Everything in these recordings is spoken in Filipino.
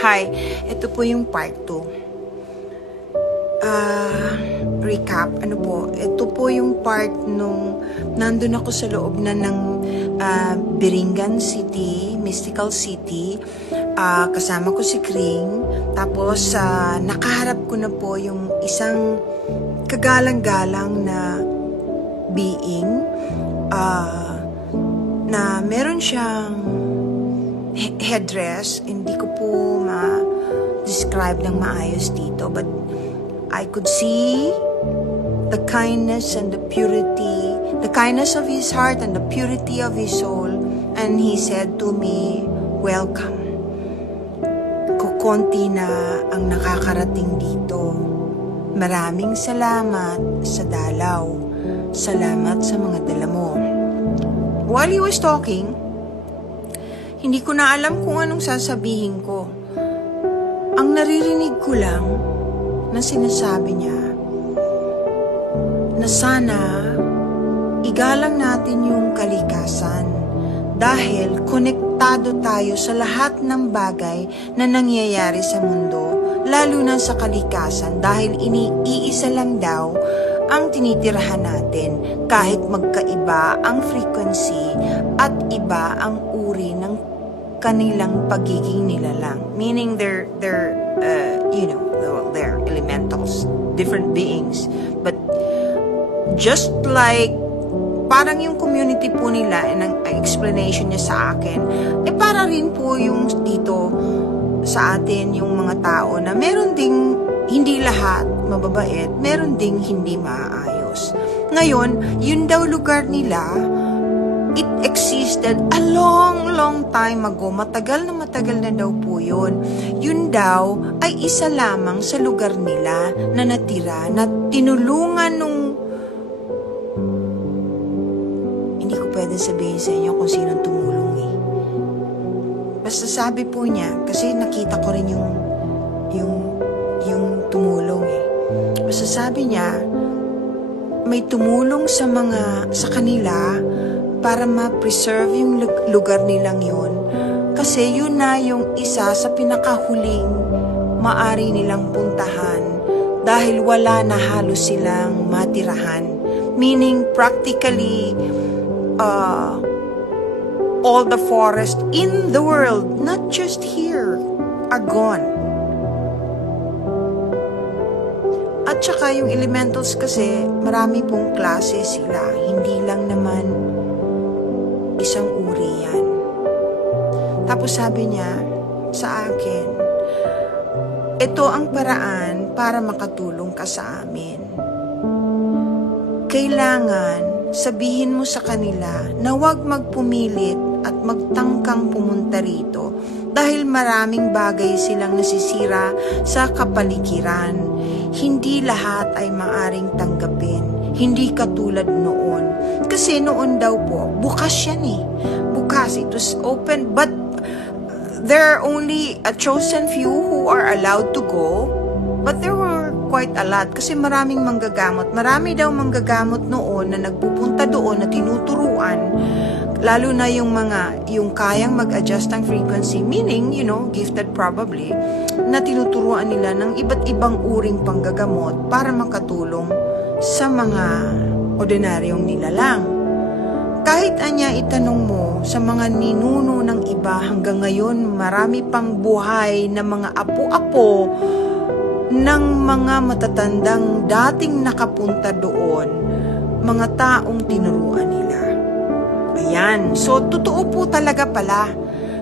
Hi, ito po yung part 2. Recap, ito po yung part nung nandun ako sa loob na ng Biringan City, Mystical City. Kasama ko si Kring. Tapos, nakaharap ko na po yung isang kagalang-galang na being na meron siyang headdress. Hindi ko po ma-describe ng maayos dito, but I could see the kindness and the purity, the kindness of his heart and the purity of his soul. And he said to me, "Welcome." Kukonti na ang nakakarating dito. Maraming salamat sa dalaw. Salamat sa mga dala mo. While he was talking, hindi ko na alam kung anong sasabihin ko. Ang naririnig ko lang na sinasabi niya na sana igalang natin yung kalikasan dahil konektado tayo sa lahat ng bagay na nangyayari sa mundo, lalo na sa kalikasan dahil iisa lang daw ang tinitirahan natin kahit magkaiba ang frequency at iba ang uri ng kanilang pagiging nilalang. Meaning they're elementals, different beings. But just like parang yung community po nila, and ang explanation niya sa akin, para rin po yung dito sa atin yung mga tao na meron ding hindi lahat mababait, meron ding hindi maayos. Ngayon, yun daw lugar nila, it existed a long time ago. Matagal na daw po yun. Yun daw ay isa lamang sa lugar nila na natira, na tinulungan nung... Hindi ko pwede sabihin sa inyo kung sinong tumulong eh. Basta sabi po niya, kasi nakita ko rin yung tumulong eh. Basta sabi niya, may tumulong sa kanila para ma-preserve yung lugar nilang yun. Kasi yun na yung isa sa pinakahuling maari nilang puntahan dahil wala na halos silang matirahan. Meaning, practically, all the forest in the world, not just here, are gone. At saka yung elementals kasi, marami pong klase sila. Hindi lang naman isang uri yan. Tapos sabi niya sa akin, ito ang paraan para makatulong ka sa amin. Kailangan sabihin mo sa kanila na huwag magpumilit at magtangkang pumunta rito dahil maraming bagay silang nasisira sa kapaligiran. Hindi lahat ay maaring tanggapin. Hindi katulad noon. Kasi noon daw po, bukas yan eh. Bukas, it was open, but there are only a chosen few who are allowed to go. But there were quite a lot kasi maraming manggagamot. Marami daw manggagamot noon na nagpupunta doon na tinuturuan, lalo na yung kayang mag-adjust ng frequency, meaning, gifted probably, na tinuturuan nila ng iba't ibang uring panggagamot para makatulong sa mga ordinaryong nilalang. Kahit anya itanong mo sa mga ninuno ng iba hanggang ngayon, marami pang buhay na mga apo-apo ng mga matatandang dating nakapunta doon, mga taong tinuruan nila. Ayan. So, totoo po talaga pala.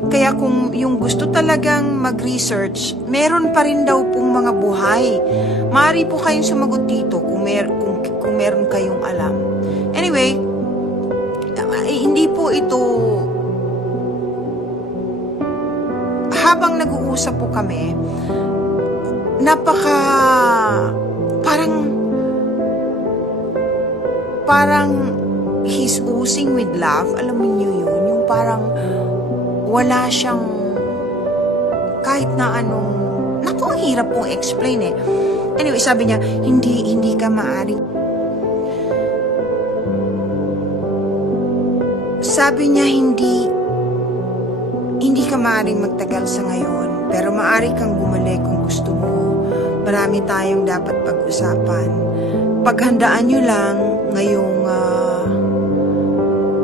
Kaya kung yung gusto talagang mag-research, meron pa rin daw pong mga buhay. Maaari po kayong sumagot dito kung meron kayong alam. Anyway, hindi po ito... Habang nag-uusap po kami, parang he's oozing with love. Alam mo niyo yun, yung parang wala siyang kahit na anong, naku, ang hirap pong explain eh. Anyway, sabi niya, hindi ka maaring, sabi niya, hindi ka maaring magtagal sa ngayon Pero maaari kang bumalik kung gusto mo. Marami tayong dapat pag-usapan. Paghandaan nyo lang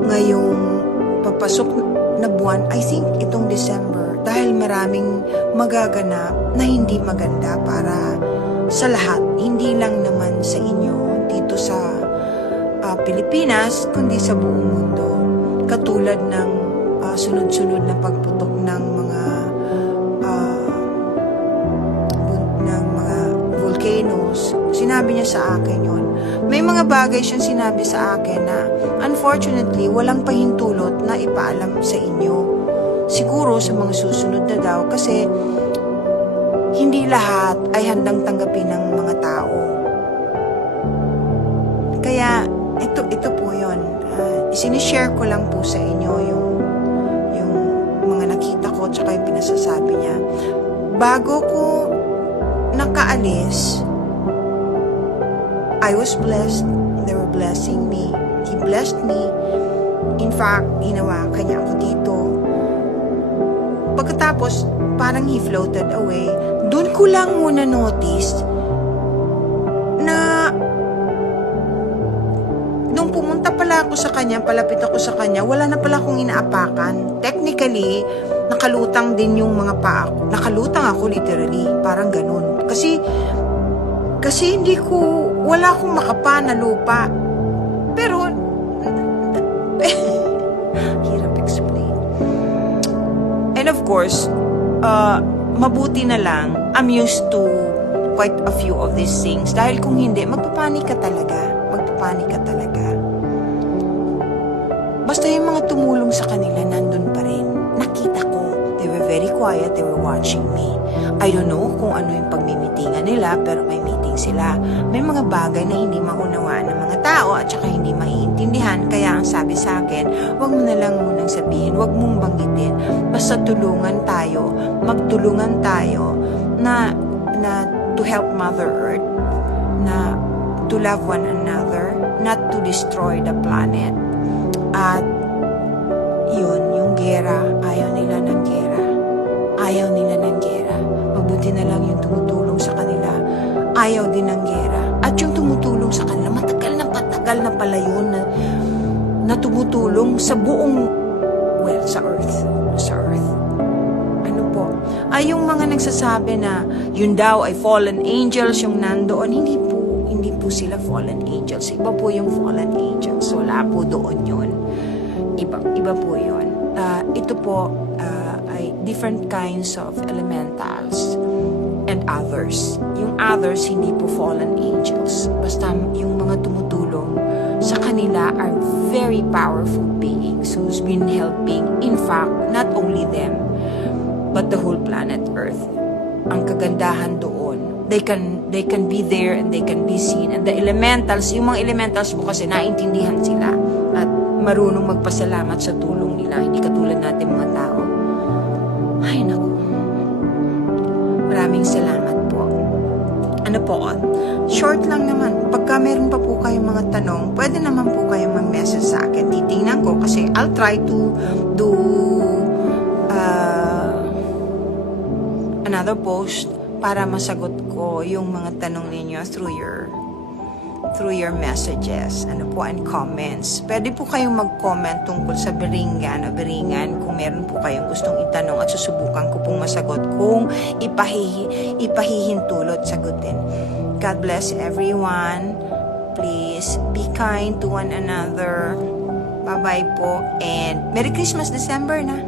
ngayong papasok na buwan, I think itong December, dahil maraming magaganap na hindi maganda para sa lahat, hindi lang naman sa inyo dito sa Pilipinas, kundi sa buong mundo. Katulad ng sunod-sunod na pagputok ng mga volcanoes. Sinabi niya sa akin yun. May mga bagay siyang sinabi sa akin na unfortunately walang pahintulot na ipaalam sa inyo. Siguro sa mga susunod na daw kasi hindi lahat ay handang tanggapin ng mga tao. Kaya ito po yun. Isinishare ko lang po sa inyo yung mga nakita ko tsaka yung pinasasabi niya. Bago ko nakaalis, I was blessed. They were blessing me. He blessed me. In fact, hinawakan niya ako dito. Pagkatapos, parang he floated away. Doon ko lang muna notice na nung pumunta pala ako sa kanya, palapit ako sa kanya, wala na pala akong inaapakan. Technically, nakalutang din yung mga paa ko. Nakalutang ako literally. Parang ganun. Kasi hindi ko, wala akong makapa na lupa. Pero, hirap explain. And of course, mabuti na lang, I'm used to quite a few of these things. Dahil kung hindi, magpapanik ka talaga. Basta yung mga tumulong sa kanila, nandun pa rin. Nakita ko. They were very quiet. They were watching me. I don't know kung ano yung pagmimitingan nila, pero may meeting sila. May mga bagay na hindi maunawaan ng mga tao at saka hindi maiintindihan. Kaya ang sabi sa akin, wag mo na lang munang sabihin, wag mong banggitin. Basta tulungan tayo, magtulungan tayo na to help Mother Earth, na to love one another, not to destroy the planet. At yun, yung gera, ayaw nila ng gera. Mabuti na lang yung tumutulong sa kanila. Ayaw din ng gera. At yung tumutulong sa kanila, matagal na pala yun na tumutulong sa buong, sa earth. Ano po? Ay, yung mga nagsasabi na yun daw ay fallen angels yung nandoon, hindi po sila fallen angels. Iba po yung fallen angels. Wala po doon yun. Iba po yun. Ito po ay different kinds of elementals and others. Yung others, hindi po fallen angels. Basta yung mga tumutulong sa kanila are very powerful beings who's been helping, in fact, not only them, but the whole planet Earth. Ang kagandahan doon, they can be there and they can be seen. And the elementals, yung mga elementals po kasi naintindihan sila at marunong magpasalamat sa tulong nila, hindi katulad natin mga tao. Ay, naku. Maraming salamat po. Ano po, short lang naman. Pagka meron pa po kayong mga tanong, pwede naman po kayong mag-message sa akin. Titingnan ko kasi I'll try to do another post para masagot ko yung mga tanong ninyo through your messages, and comments. Pwede po kayong mag-comment tungkol sa biringan kung meron po kayong gustong itanong at susubukan ko pong masagot kung ipahihintulot sagutin. God bless everyone. Please be kind to one another. Bye-bye po and Merry Christmas, December na!